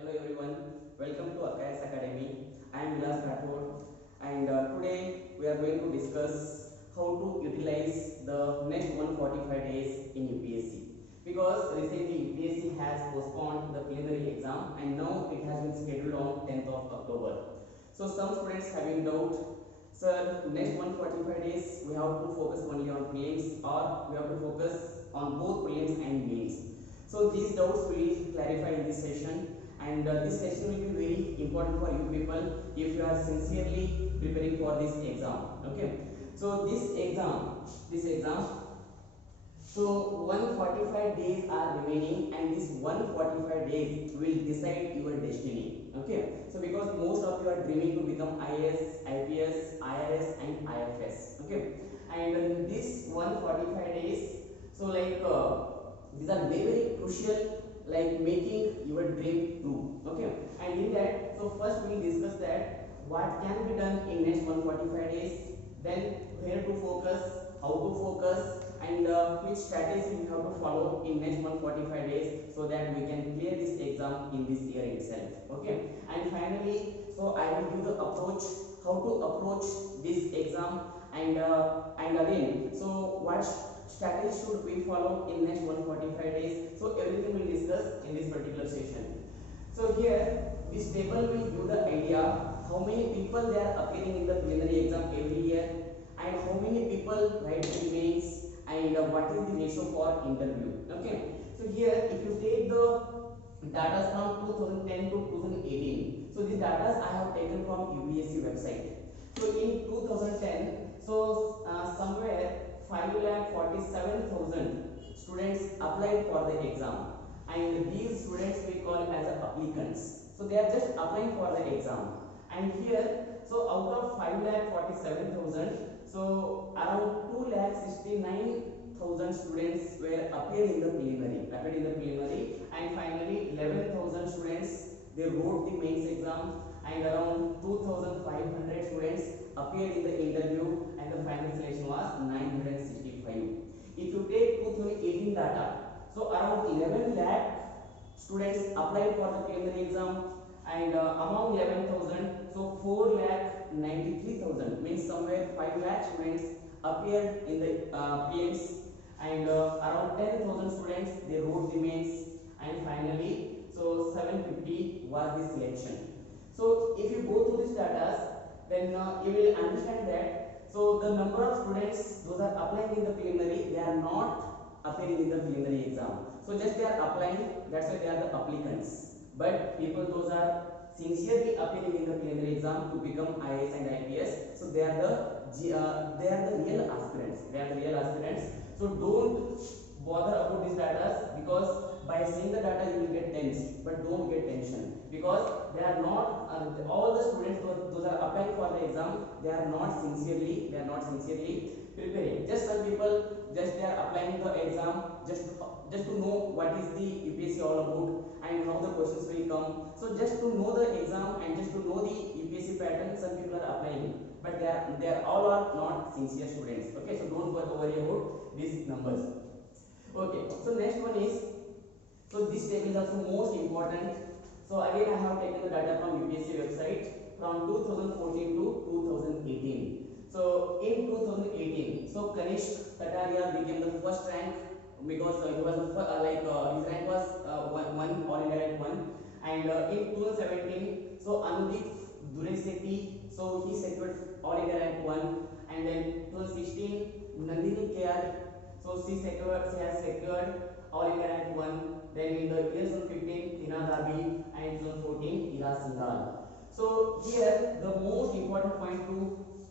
Hello everyone, welcome to Akayas Academy. I am Vilas Rathod and today we are going to discuss how to utilize the next 145 days in UPSC, because recently UPSC has postponed the preliminary exam and now it has been scheduled on 10th of October. So some students having doubt, sir, next 145 days we have to focus only on prelims or we have to focus on both prelims and mains. So these doubts will be clarified in this session, and this session will be very important for you people if you are sincerely preparing for this exam. Okay, so this exam, so 145 days are remaining and this 145 days will decide your destiny. Okay, so because most of you are dreaming to become IAS, IPS, IRS and IFS. Okay, and in this 145 days, so these are very very crucial, like making your dream true. Okay, and in that, so first we will discuss that what can be done in next 145 days, then where to focus, how to focus, and which strategy we have to follow in next 145 days so that we can clear this exam in this year itself. Okay, and finally, so I will give the approach, how to approach this exam, and again, so what strategy should we follow in next 145 days. So everything we will discuss in this particular session. So here this table will give the idea how many people they are appearing in the preliminary exam every year and how many people write the mains and what is the ratio for interview. Okay, so here if you take the data from 2010 to 2018, so these data I have taken from UPSC website. So in 2010, so somewhere 5,47,000 students applied for the exam, and these students we call as applicants. So they are just applying for the exam, and here, so out of 5,47,000, so around 2,69,000 students were appeared in the preliminary, and finally 11,000 students they wrote the mains exam, and around 2,500 students appeared in the interview, and the final selection was 965. If you take 2018 data, so around 11 lakh students applied for the preliminary exam, and among 11,000, so 4,93,000, means somewhere 5 lakh students appeared in the prelims, and around 10,000 students they wrote the mains, and finally so 750 was the selection. So if you go through these data, then you will understand that, so the number of students those are applying in the preliminary, they are not appearing in the preliminary exam. So just they are applying, that's why they are the applicants. But people those are sincerely appearing in the preliminary exam to become IAS and IPS, so they are the real aspirants. So don't bother about these data, because by seeing the data you will get tense, but don't get tension, because they are not all the students those are applying for the exam, they are not sincerely preparing. Just some people just they are applying the exam just to know what is the UPSC all about and how the questions will come. So just to know the exam and just to know the UPSC pattern, some people are applying, but they are all are not sincere students. Okay, so don't worry about these numbers. Okay, so next one is, so this table is also most important. So again I have taken the data from UPSC website from 2014 to 2018. So in 2018, so Kanishk Kataria became the first rank, because he was the his rank was one all India rank 1, and in 2017, so Anudeep Dureseti, so he secured all India rank 1, and then 2016 Nandini KR, so she has secured all India rank 1. Then in the year 2015, Tina Dabi, and 2014, Ila Singhal. So here the most important point to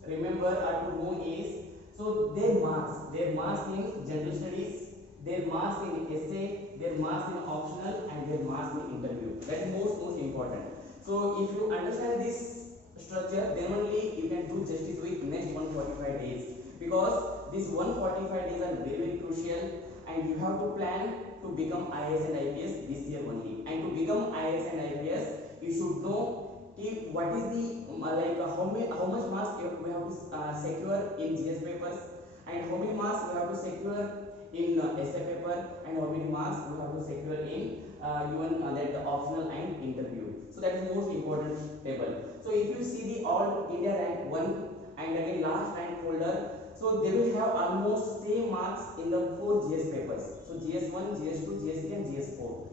remember or to know is, so their marks in general studies, their marks in essay, their marks in optional, and their marks in interview. That is most important. So if you understand this structure, then only you can do justice with next 145 days, because these 145 days are very very crucial, and you have to plan to become IAS and IPS this year only. And to become IAS and IPS, you should know what is the how much marks we have to secure in GS papers, and how many marks we have to secure in essay paper, and how many marks we have to secure in even that optional and interview. important table. So if you see the all India rank 1 and again last rank holder, so they will have almost same marks in the 4 GS papers. So GS1, GS2, GS3 and GS4.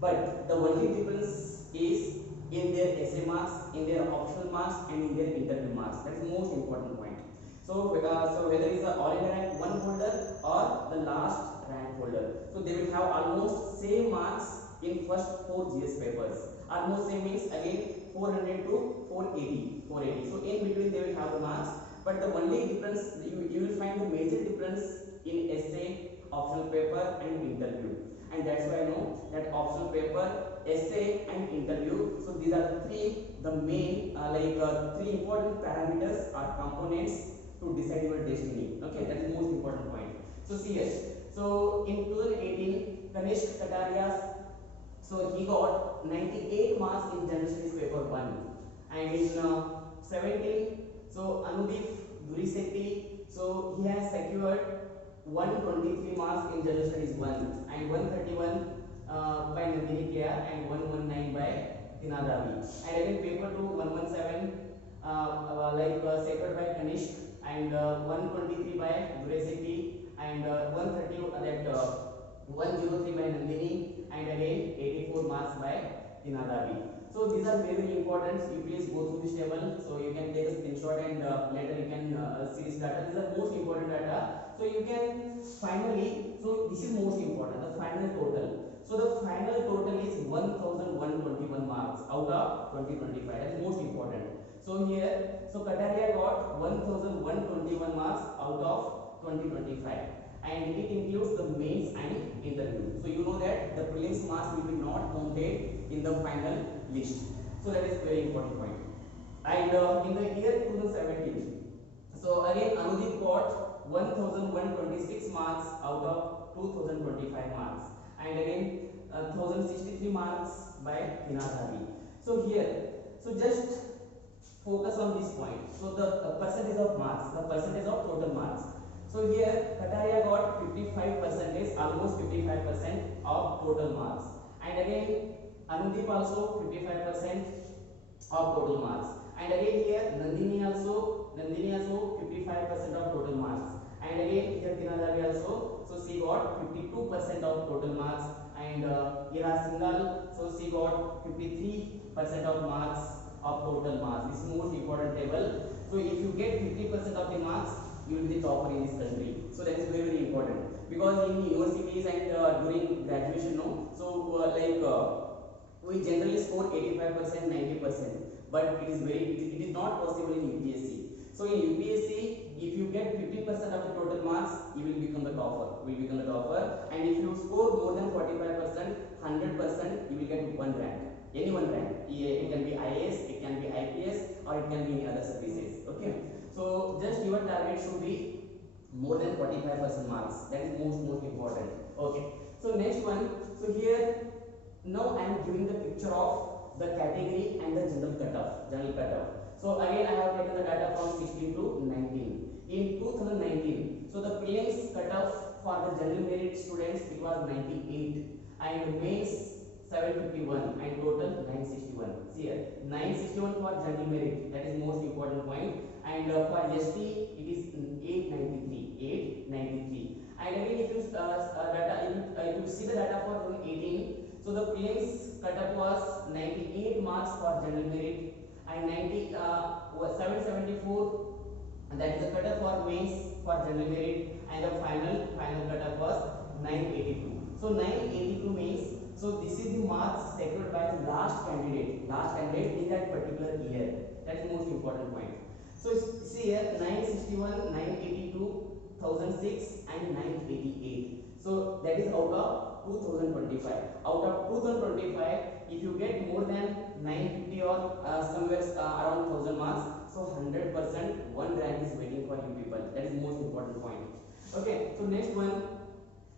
But the only difference is in their essay marks, in their optional marks and in their interview marks. That is most important point. So whether it's the all India rank 1 holder or the last rank holder, so they will have almost same marks in first 4 GS papers. Almost same means again 400 to 480. So in between they will have the marks, but the only difference you will find the major difference in essay, optional paper and interview. And that's why I know that optional paper, essay and interview, so these are the main three important parameters or components to decide your destiny. Okay, that is most important point. So see here, so in 2018 Kanishk Kataria's, so he got 98 marks in general studies paper 1, and in 17, so Anudeep Durisetti, so he has secured 123 marks in general studies 1 and 131 by Nandini Kya and 119 by Tinadavi. And again paper 2 117 secured by Kanishk and 123 by Durisetti and 103 by Nandini and again 84 marks by Tinadavi. So these are very, very important. You please go through this table. So you can take a screenshot and later you can see this data. These are most important data. So you can finally, so this is most important, the final total. So the final total is 1121 marks out of 2025. That is most important. So here, so Kataria got 1121 marks out of 2025. And it includes the mains and interview. So you know that the prelims marks will be not counted in the final list. So that is very important point. And in the year 2017, so again Anudeep got 1126 marks out of 2025 marks, and again 1063 marks by Tinadhavi. So here, so just focus on this point. So the percentage of marks, the percentage of total marks. So here Kataria got 55%, almost 55% of total marks, and again Anudeep also 55% of total marks, and again here Nandini also 55% of total marks, and again here Tinadavi also, so she got 52% of total marks, and Ira Singhal, so she got 53% of marks of total marks. This is most important table. So if you get 50% of the marks, you will be the topper in this country. So that is very, very important, because in universities and during graduation, we generally score 85%, 90%, but it is not possible in UPSC. So in UPSC, if you get 50% of the total marks, you will become the topper. And if you score more than 45%, 100%, you will get one rank. Any one rank. It can be IAS, it can be IPS, or it can be in other services. Okay. So just your target should be more than 45% marks. That is most important. Okay. So next one. So here now I am giving the picture of the category and the general cutoff. So again I have taken the data from 16 to 19. In 2019, so the prelims cutoff for the general merit students, it was 98, and mains 751 and total 961. See here, 961 for general merit, that is most important point, and for ST it is 893. And again if you if you see the data for 2018, so the prelims cutoff was 98 marks for general merit and 774, and that is the cutoff for mains for general merit, and the final cutoff was 982. So 982 means, so this is the marks secured by the last candidate in that particular year. That is the most important point. So see here, 961, 982, 1006 and 988. So that is out of 2025. Out of 2025, if you get more than 950 or somewhere around 1000 marks, so 100% one rank is waiting for you people. That is most important point. Okay. So next one.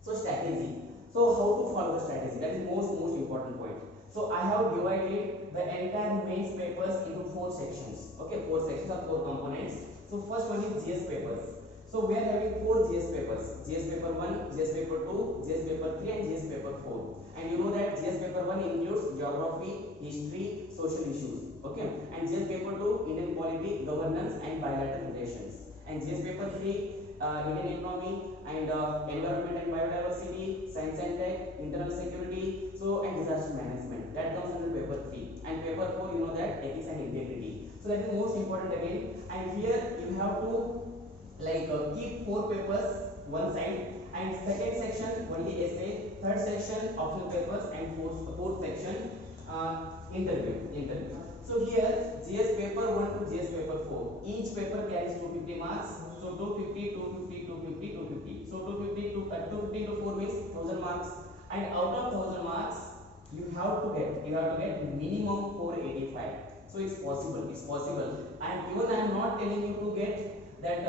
So strategy. So how to follow the strategy? That is most important point. So I have divided the entire mains papers into 4 sections. Okay, 4 sections or 4 components. So first one is GS papers. So we are having 4 GS papers: GS paper 1, GS paper 2, GS paper 3 and GS paper 4. And you know that GS paper 1 includes geography, history, social issues. Okay, and GS paper 2 Indian polity, governance and bilateral relations, and GS paper 3 Indian economy and environment and biodiversity, science and tech, internal security, so and disaster management. That comes under paper 3. And paper 4, you know that ethics and integrity. So that is most important again. And here you have to keep 4 papers one side, and second section only essay, third section optional papers, and fourth section interview. So here GS paper 1 to GS paper 4, each paper carries 250 marks. So 250, 250, 250, 250. So 250 to 4 means 1000 marks, and out of 1000 marks you have to get minimum 485. So it's possible, and even I am not telling you to get that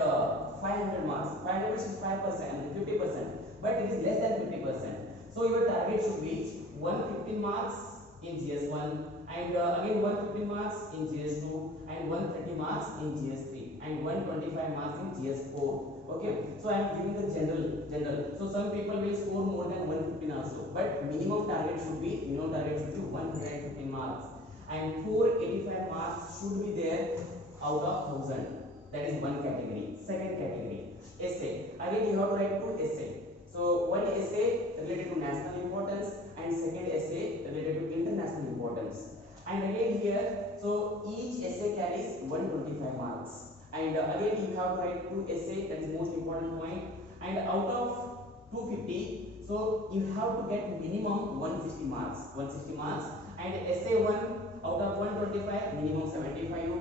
500 marks. 500 is 5%, 50%, but it is less than 50%. So your target should be 150 marks in GS1, and again 150 marks in GS2, and 130 marks in GS3, and 125 marks in GS4. Okay, so I am giving the general. So some people will score more than 115 also, but minimum target should be 115 marks, and 485 marks should be there out of 1000. That is one category. Second category, essay. Again you have to write 2 essay. So one essay related to national importance, and second essay related to international importance. And again here, so each essay carries 125 marks. And again you have to write 2 essay. That is most important point. And out of 250, so you have to get minimum 160 marks. 160 marks. And essay 1 out of 125, minimum 75.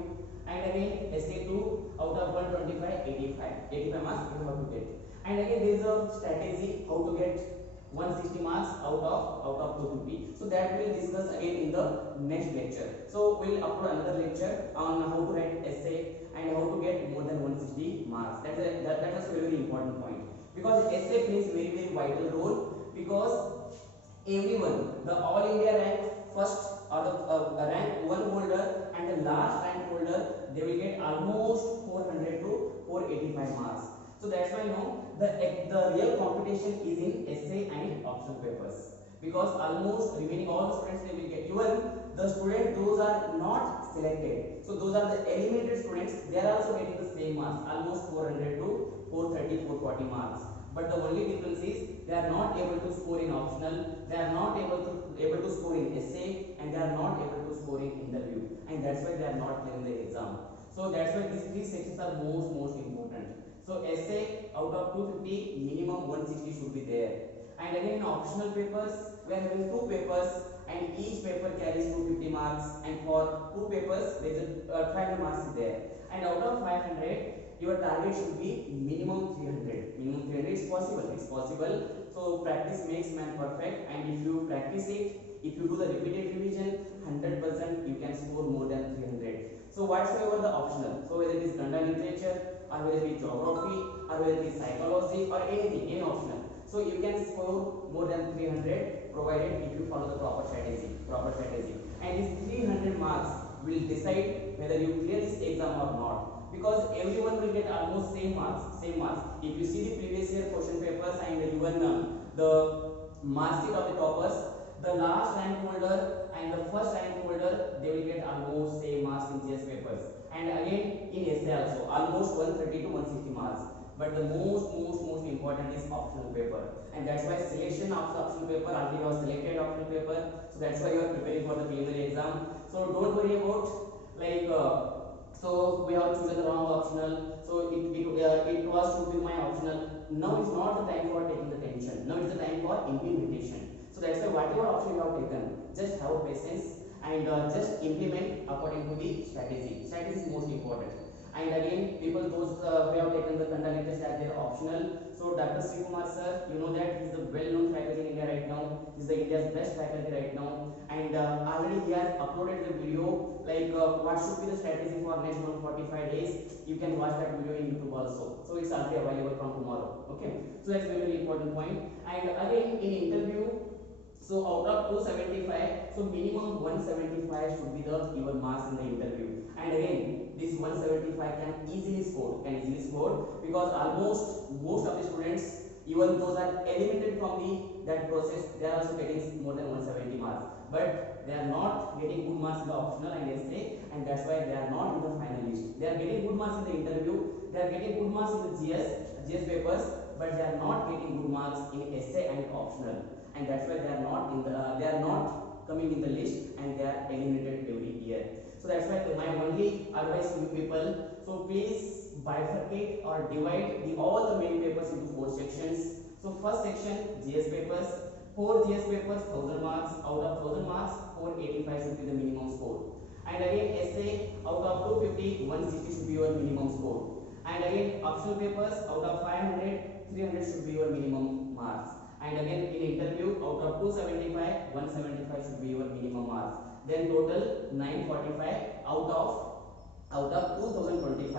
And again essay 2 out of 125, 85 marks you have to get. And again there is a strategy how to get 160 marks out of 250. So that we will discuss again in the next lecture. So we will upload another lecture on how to write essay and how to get more than 160 marks. That is a very important point, because essay plays very vital role, because everyone, the all India rank first or the rank 1 holder and the last rank holder, they will get almost 400 to 485 marks. So that's why the real competition is in essay and optional papers, because almost remaining all the students they will get, even the students those are not selected, so those are the eliminated students, they are also getting the same marks, almost 400 to 430, 440 marks. But the only difference is they are not able to score in optional, they are not able to score in essay, and they are not able to score in interview, and that's why they are not clearing the exam. So that's why these 3 sections are most important. So essay out of 250, minimum 160 should be there. And again in optional papers we are having 2 papers, and each paper carries 250 marks, and for 2 papers there is 500 marks is there. And out of 500, your target should be minimum 300. Minimum 300 is possible. So practice makes man perfect, and if you practice it, if you do the repeated revision, 100% you can score more than 300. So whatsoever the optional, so whether it is Kannada literature, or whether it is geography, or whether it is psychology, or anything, any optional, so you can score more than 300 provided if you follow the proper strategy. And these 300 marks will decide whether you clear this exam or not, because everyone will get almost same marks. If you see the previous year question papers and even the mark sheet of the toppers, the last rank holder and the first rank holder, they will get almost same marks in GS papers, and again in essay also almost 130 to 160 marks. But the most important is optional paper, and that's why selection of the optional paper, already you have selected optional paper, so that's why you are preparing for the preliminary exam. So don't worry about so we have chosen the wrong optional, so it was to be my optional. Now is not the time for taking the tension, now it's the time for implementation. So that's why whatever option you have taken, just have patience and just implement according to the strategy. Strategy is most important. And again, people those who have taken the Kannada literature as their optional. So Dr. Sri Kumar sir, you know that he is the well-known faculty in India right now. He is the India's best faculty right now, and already he has uploaded the video what should be the strategy for next 145 days. You can watch that video in YouTube also. So it's already available from tomorrow. Okay, so that's very important point. And again in interview, so out of 275, so minimum 175 should be the your marks in the interview. And again, this 175 can easily score, because almost most of the students, even those are eliminated from that process, they are also getting more than 170 marks. But they are not getting good marks in the optional and essay, and that's why they are not in the final list. They are getting good marks in the interview, they are getting good marks in the GS papers, but they are not getting good marks in essay and optional, and that's why they are not in the they are not coming in the list, and they are eliminated every year. So that's why my only advice to you people, so please bifurcate or divide all the main papers into 4 sections. So first section, GS papers, 4 GS papers, 1000 marks. Out of 1000 marks, 485 should be the minimum score. And again essay, out of 250, 160 should be your minimum score. And again optional papers, out of 500, 300 should be your minimum marks. And again in interview, out of 275, 175 should be your minimum marks. Then total 945 out of 2025,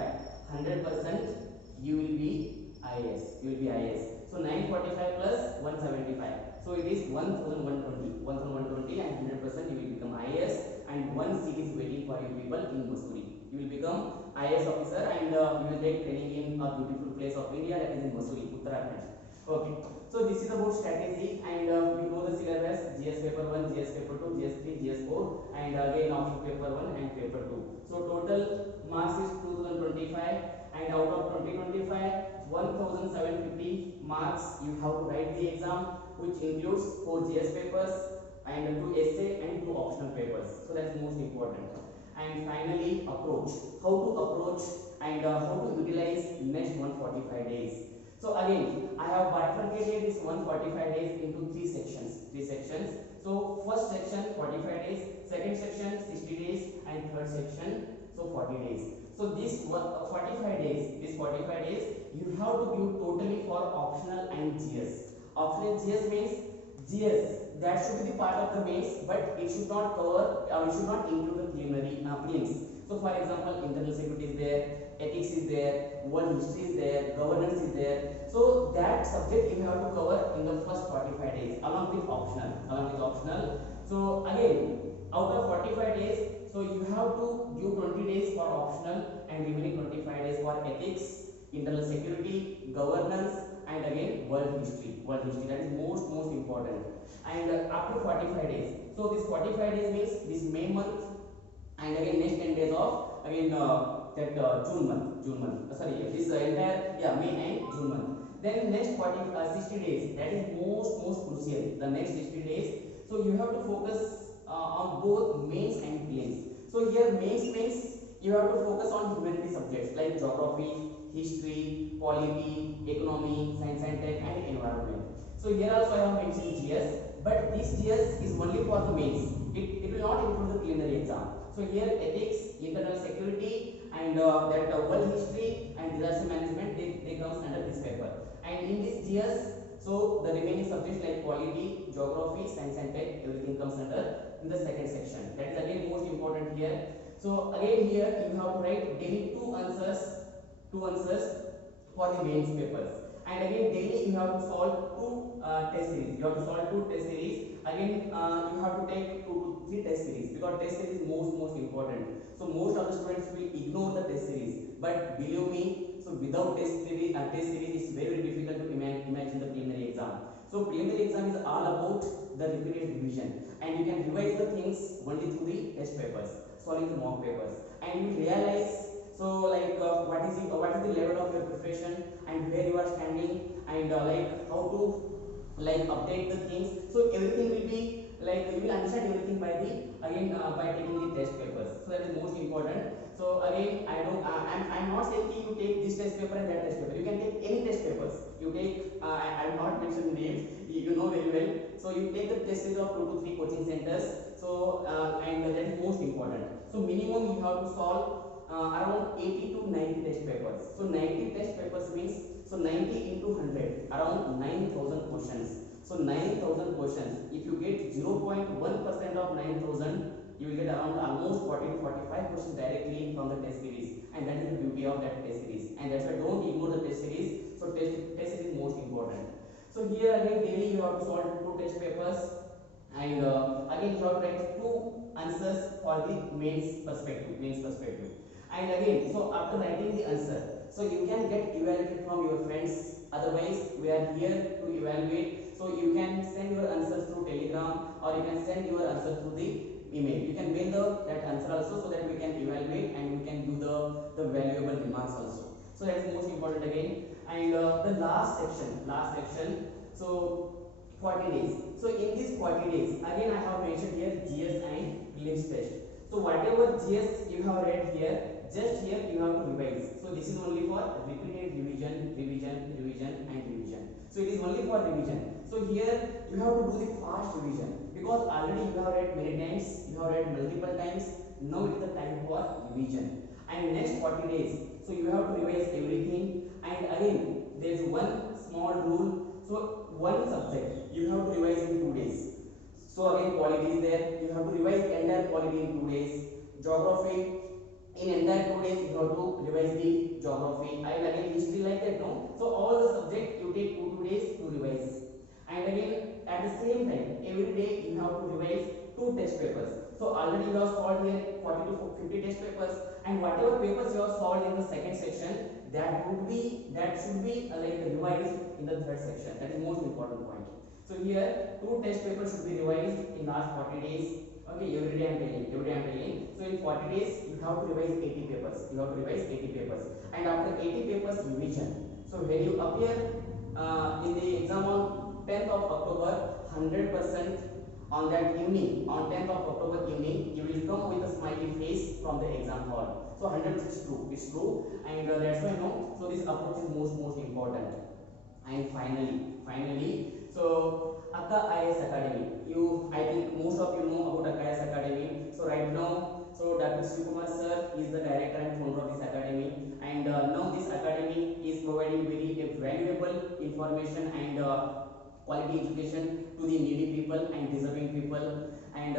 100% you will be IAS. You will be IAS. So 945 plus 175. So it is 1120. 1120 and 100% you will become IAS, and one seat is waiting for you people in Missouri. You will become IAS officer, and you will take training in a beautiful place of India, that is in Missouri, Uttarakhand. Okay. So this is about strategy, and we know the syllabus: GS paper 1, GS paper 2, GS 3, GS 4, and again option paper 1 and paper 2. So total marks is 2025, and out of 2025, 1750 marks you have to write the exam, which includes 4 GS papers and 2 essay and 2 optional papers. So that's most important. And finally, approach. How to approach and how to utilize next 145 days. So again, I have bifurcated this 145 days into 3 sections. 3 sections. So first section 45 days, second section 60 days, and third section so 40 days. So this 45 days you have to give totally for optional and GS. Optional GS means GS that should be the part of the mains, but it should not cover or it should not include the preliminary prelims. So for example, internal security is there, ethics is there, world history is there, governance is there. So that subject you have to cover in the first 45 days along with optional. So again, out of 45 days, so you have to give 20 days for optional and remaining 25 days for ethics, internal security, governance, and again world history. That is most important. And up to 45 days. So this 45 days means this May month, and again next 10 days of again June month. Sorry, this entire May and June month. Then next 60 days, that is most crucial. The next 60 days, so you have to focus on both mains and prelims. So here mains means you have to focus on humanity subjects like geography, history, polity, economy, science and tech, and environment. So here also I have mentioned GS, but this GS is only for the mains. It will not include the preliminary exam. So here ethics, internal security, and world history and disaster management, they comes under this paper. And in this GS, so the remaining subjects like polity, geography, science and tech, everything comes under in the second section. That is again most important here. So again here you have to write daily two answers for the mains papers. And again daily you have to solve 2 test series. Again you have to take 2 to 3 test series, because test series is most important. So most of the students will ignore the test series, but believe me, so without test series it's very difficult to imagine the preliminary exam. So preliminary exam is all about the repeated revision, and you can revise the things only through the test papers, solving the mock papers, and you realize so like what is the level of your preparation and where you are standing, and like how to like update the things. So everything will be like you will understand everything by by taking the test papers. So that is most important. So again I'm not saying you take this test paper and that test paper. You can take any test papers. You take I will not mention names. You know very well. So you take the test series of 2 to 3 coaching centers. So and that is most important. So minimum you have to solve around 80 to 90 test papers. So 90 test papers means, so 90 into 100, around 9,000 questions. So 9,000 questions. If you get 0.1% of 9,000, you will get around almost 40 to 45 questions directly from the test series, and that is the beauty of that test series. And that's why don't ignore the test series. So test series is most important. So here again daily you have to solve 2 test papers, and again you have to write 2 answers for the mains perspective. And again, so after writing the answer, so you can get evaluated from your friends. Otherwise, we are here to evaluate. So you can send your answers through Telegram, or you can send your answers through the email. You can mail that answer also, so that we can evaluate and we can do the valuable remarks also. So that's most important again. And the last section. So 40 days. So in these 40 days, again I have mentioned here GS and prelims test. So whatever GS you have read here, just here you have to revise. So this is only for repeated revision. So it is only for revision. So here you have to do the fast revision, because already you have read many times, you have read multiple times. Now it is the time for revision. And next 40 days, so you have to revise everything. And again there is one small rule. So one subject you have to revise in 2 days. So again quality is there, you have to revise entire quality in 2 days. Geography, in entire 2 days you have to revise the geography. And again history like that, no? So all the subject you take 2 days to revise. And again at the same time every day you have to revise 2 test papers. So already you have solved here 40 to 50 test papers, and whatever papers you have solved in the second section, that should be like revised in the third section. That is most important point. So here 2 test papers should be revised in last 40 days. Okay, every day I am telling. So in 40 days you have to revise 80 papers. And after 80 papers revision. So when you appear in the exam on 10th of October, 100% on that evening, on 10th of October evening, you will come with a smiley face from the exam hall. So 100% it's true, and that's why so this approach is most important. And finally, so Akka IS Academy. I think most of you know about Akka IS Academy. So right now, so Dr. Shivakumar sir is the director and founder of this academy, and now this academy is providing very valuable information and quality education to the needy people and deserving people. And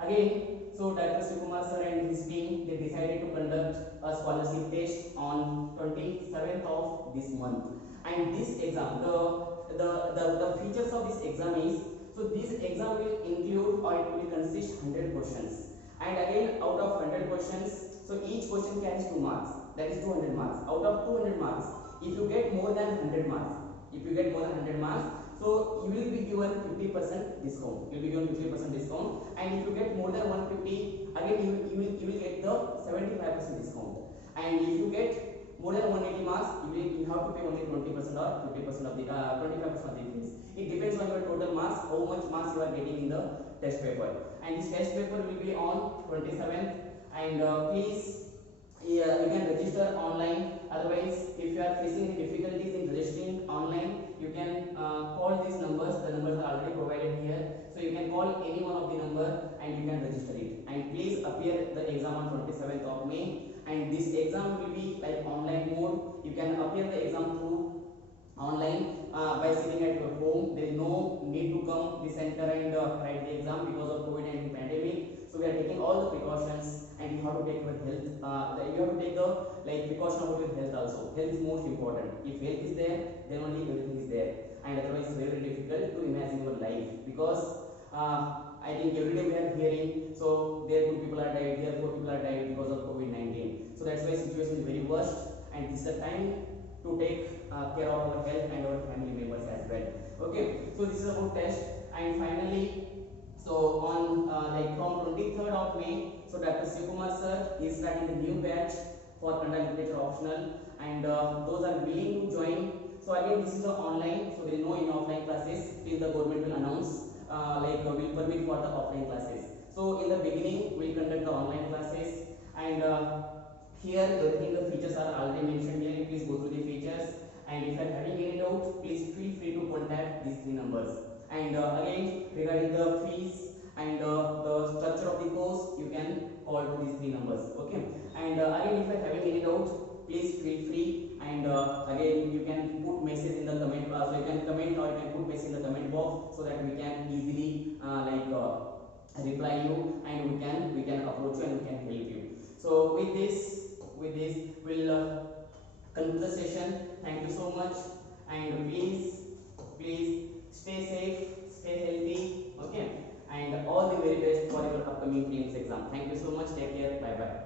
again, so Dr. Shivakumar sir and his team, they decided to conduct a scholarship test on 27th of this month. And this exam, the features of this exam is, so this exam will include, or it will consist 100 questions. And again, out of 100 questions, so each question carries 2 marks, that is 200 marks. Out of 200 marks, if you get more than 100 marks, so you will be given 50% discount. And if you get more than 150, again you will get the 75% discount. And if you get more than 180 marks, you have to pay only 20% or 50% of the 25% of the fees. It depends on your total marks, how much marks you are getting in the test paper. And this test paper will be on 27th. And please, you can register online. Otherwise, if you are facing any difficulties in registering online, you can call these numbers. The numbers are already provided here. So you can call any one of the number and you can register it. And please appear the exam on 27th of May. And this exam will be like online mode. You can appear the exam through online by sitting at your home. There is no need to come the center and write the exam because of COVID-19 pandemic. So we are taking all the precautions, and you have to take your health. You have to take the precaution about your health also. Health is most important. If health is there, then only everything is there. And otherwise, it's very difficult to imagine your life, because I think every day we are hearing, so there 2 people are died, there 4 people are died because of COVID-19. So that's why situation is very worst, and this is the time to take care of our health and our family members as well. Okay, so this is about test. And finally, so on from 23rd of May, so Dr. Shivakumar sir is starting a new batch for Kannada literature optional, and those are willing to join. So again, this is online, so there is no offline classes till the government will announce will permit for the offline classes. So in the beginning, we will conduct the online classes, and here everything, the features are already mentioned here. Please go through the features, and if you are having any doubt, please feel free to contact these 3 numbers. And again, regarding the fees and the structure of the course, you can call to these 3 numbers. Okay. And again, if you are having any doubt, please feel free. And again, you can put message in the comment. So you can comment, or you can put message in the comment box, so that we can easily reply you, and we can approach you and we can help you. So with this we'll conclude the session. Thank you so much, and please stay safe, stay healthy. Okay, and all the very best for your upcoming prelims exam. Thank you so much. Take care. Bye bye.